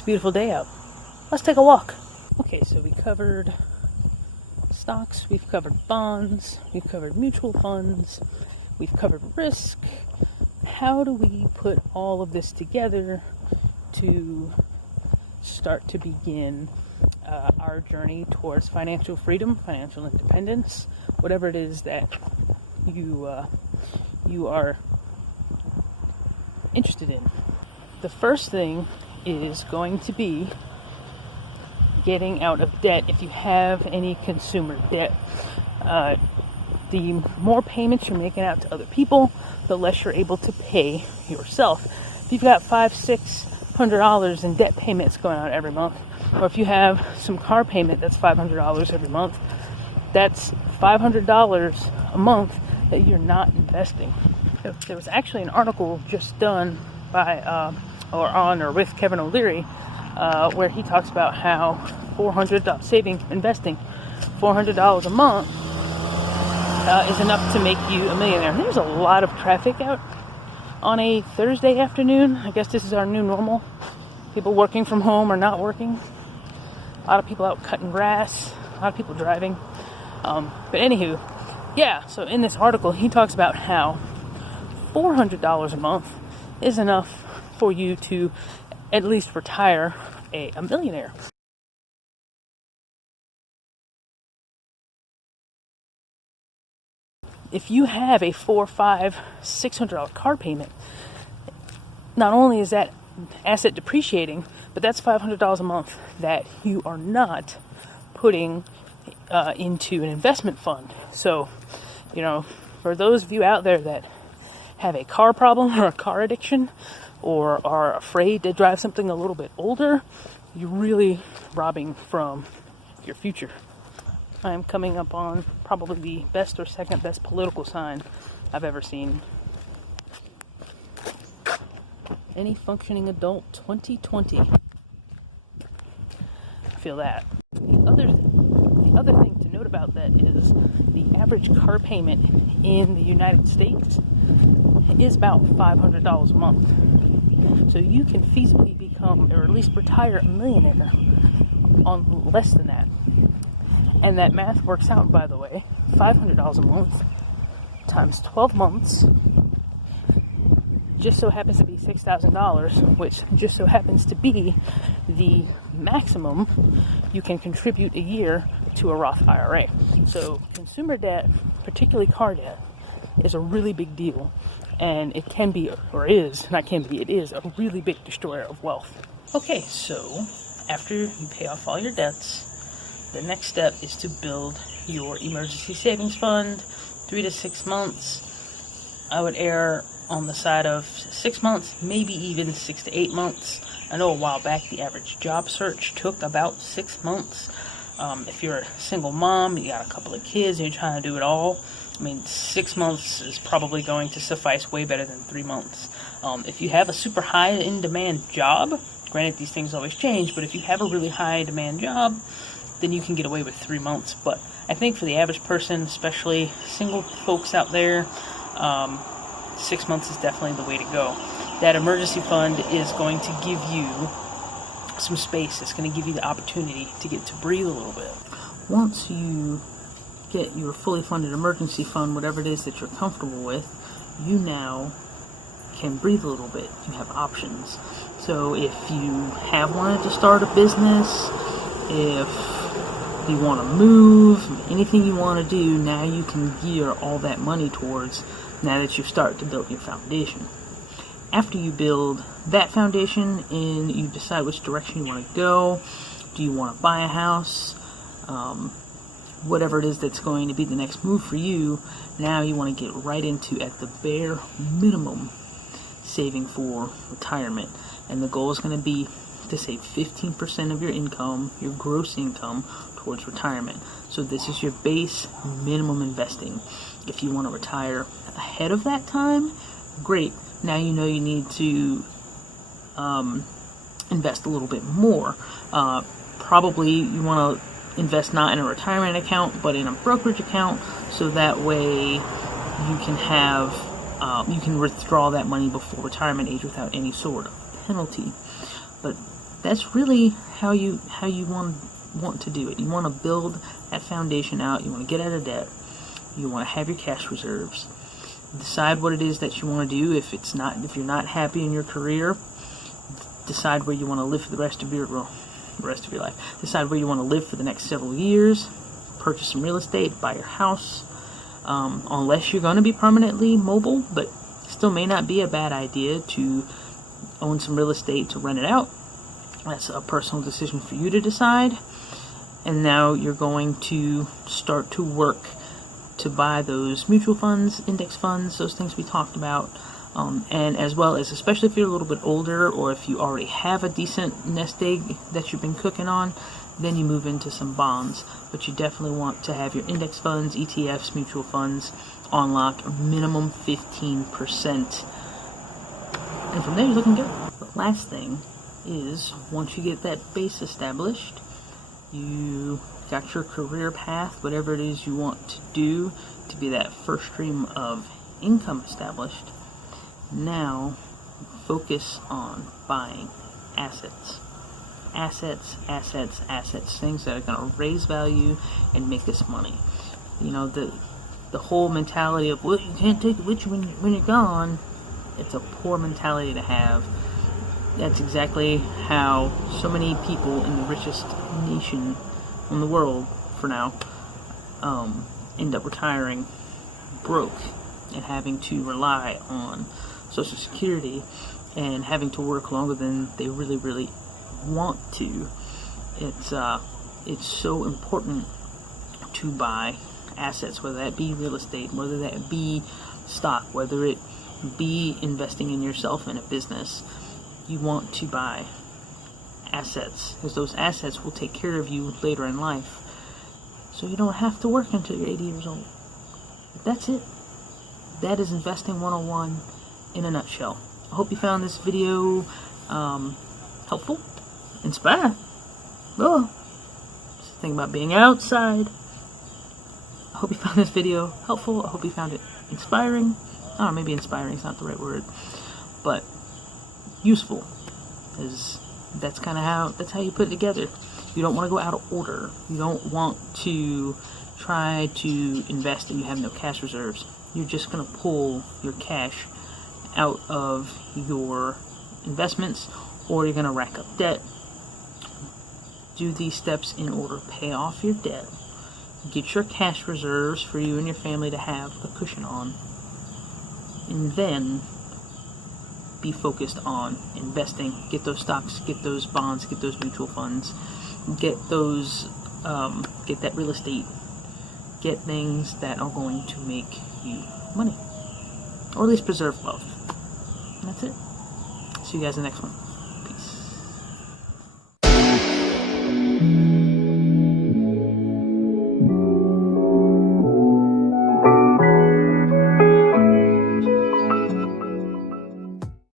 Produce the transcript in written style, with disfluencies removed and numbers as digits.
It's a beautiful day out. Let's take a walk. Okay, so we covered stocks, we've covered bonds, we've covered mutual funds, we've covered risk. How do we put all of this together to start to begin our journey towards financial freedom, financial independence, whatever it is that you are interested in? The first thing is going to be getting out of debt if you have any consumer debt. The more payments you're making out to other people, the less you're able to pay yourself. If you've got $500-600 in debt payments going out every month, or if you have some car payment that's $500 every month, that's $500 a month that you're not investing. There was actually an article just done by with Kevin O'Leary, where he talks about how investing $400 a month is enough to make you a millionaire. There's a lot of traffic out on a Thursday afternoon. I guess this is our new normal. People working from home or not working. A lot of people out cutting grass. A lot of people driving. But anywho, yeah, so in this article, he talks about how $400 a month is enough for you to at least retire a millionaire. If you have a $400, $500, $600 car payment, not only is that asset depreciating, but that's $500 a month that you are not putting into an investment fund. So, for those of you out there that have a car problem or a car addiction, or are afraid to drive something a little bit older, you're really robbing from your future. I'm coming up on probably the best or second best political sign I've ever seen. Any functioning adult 2020. I feel that. The other thing to note about that is the average car payment in the United States is about $500 a month. So you can feasibly become, or at least retire, a millionaire on less than that. And that math works out, by the way, $500 a month times 12 months just so happens to be $6,000, which just so happens to be the maximum you can contribute a year to a Roth IRA. So consumer debt, particularly car debt, is a really big deal. And it can be, or is, not can be, it is a really big destroyer of wealth. Okay, so after you pay off all your debts, the next step is to build your emergency savings fund, 3 to 6 months. I would err on the side of 6 months, maybe even 6 to 8 months. I know a while back the average job search took about 6 months. If you're a single mom, you got a couple of kids, and you're trying to do it all, 6 months is probably going to suffice way better than 3 months. If you have a super high in demand job, granted these things always change, but if you have a really high demand job, then you can get away with 3 months. But I think for the average person, especially single folks out there, 6 months is definitely the way to go. That emergency fund is going to give you some space. It's going to give you the opportunity to get to breathe a little bit. Once you get your fully funded emergency fund, whatever it is that you're comfortable with, you now can breathe a little bit. You have options. So if you have wanted to start a business, if you want to move, anything you want to do, now you can gear all that money towards, now that you've started to build your foundation. After you build that foundation and you decide which direction you want to go, do you want to buy a house, whatever it is that's going to be the next move for you, now you want to get right into, at the bare minimum, saving for retirement. And the goal is going to be to save 15% of your income, your gross income, towards retirement. So this is your base minimum investing. If you want to retire ahead of that time, great. Now you know you need to invest a little bit more. Probably you want to invest not in a retirement account, but in a brokerage account, so that way you can have you can withdraw that money before retirement age without any sort of penalty. But that's really how you want to do it. You want to build that foundation out. You want to get out of debt. You want to have your cash reserves. Decide what it is that you want to do. If you're not happy in your career, decide where you want to live for the rest of your life. Decide where you want to live for the next several years. Purchase some real estate. Buy your house. Unless you're going to be permanently mobile, but still may not be a bad idea to own some real estate to rent it out. That's a personal decision for you to decide. And now you're going to start to work to buy those mutual funds, index funds, those things we talked about. And as well as, especially if you're a little bit older, or if you already have a decent nest egg that you've been cooking on, then you move into some bonds. But you definitely want to have your index funds, ETFs, mutual funds on lock, minimum 15%. And from there, you're looking good. The last thing is, once you get that base established, you got your career path, whatever it is you want to do to be that first stream of income established. Now, focus on buying assets. Things that are going to raise value and make us money. You know, the whole mentality of, well, you can't take it with you when you're gone, it's a poor mentality to have. That's exactly how so many people in the richest nation in the world, for now, end up retiring broke and having to rely on Social Security and having to work longer than they really want to. It's so important to buy assets, whether that be real estate, whether that be stock, whether it be investing in yourself in a business. You want to buy assets, because those assets will take care of you later in life, so you don't have to work until you're 80 years old. That's it. That is Investing 101 in a nutshell. I hope you found this video helpful, inspiring. Just think about being outside. I hope you found this video helpful. I hope you found it inspiring. I don't know, maybe inspiring is not the right word, but useful, is that's how you put it together. You don't want to go out of order. You don't want to try to invest and you have no cash reserves. You're just going to pull your cash out of your investments, or you're going to rack up debt. Do these steps in order to pay off your debt. Get your cash reserves for you and your family to have a cushion on, and then be focused on investing. Get those stocks, get those bonds, get those mutual funds, get those, get that real estate, get things that are going to make you money, or at least preserve wealth. And that's it. See you guys in the next one.